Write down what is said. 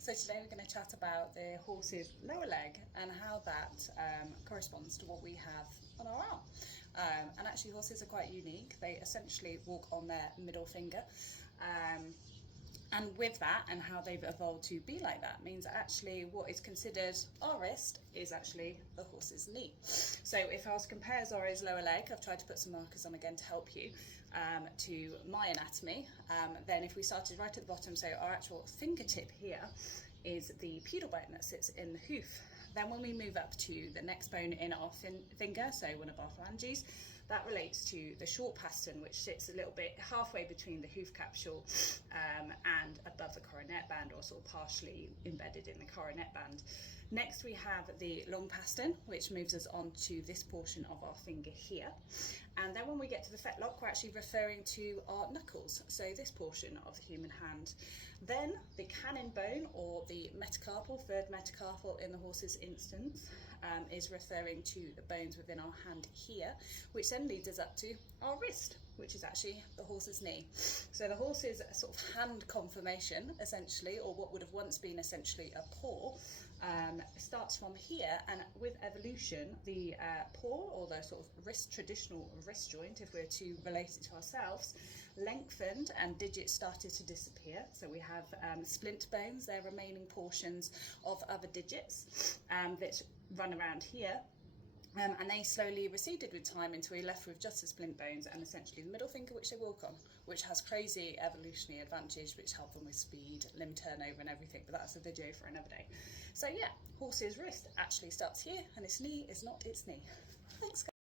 So today we're going to chat about the horse's lower leg and how that corresponds to what we have on our arm. And actually horses are quite unique. They essentially walk on their middle finger. And with that and how they've evolved to be like that means actually what is considered our wrist is actually the horse's knee. So if I was to compare Zori's lower leg, I've tried to put some markers on again to help you, to my anatomy. Then if we started right at the bottom, so our actual fingertip here is the pedal bone that sits in the hoof. Then when we move up to the next bone in our finger, so one of our phalanges, that relates to the short pastern, which sits a little bit halfway between the hoof capsule and above the coronet band, or sort of partially embedded in the coronet band. Next we have the long pastern, which moves us on to this portion of our finger here. And then when we get to the fetlock, we're actually referring to our knuckles, so this portion of the human hand. Then the cannon bone, or the metacarpal, third metacarpal in the horse's instance, is referring to the bones within our hand here, which then leads us up to our wrist, which is actually the horse's knee. So the horse's sort of hand conformation, essentially, or what would have once been essentially a paw, starts from here, and with evolution, the paw, or the sort of traditional wrist joint, if we're to relate it to ourselves, lengthened and digits started to disappear. So we have splint bones, they're remaining portions of other digits that run around here. And they slowly receded with time until we're left with just the splint bones and essentially the middle finger, which they walk on, which has crazy evolutionary advantage, which help them with speed, limb turnover and everything, but that's a video for another day. So yeah, horse's wrist actually starts here and its knee is not its knee. Thanks guys.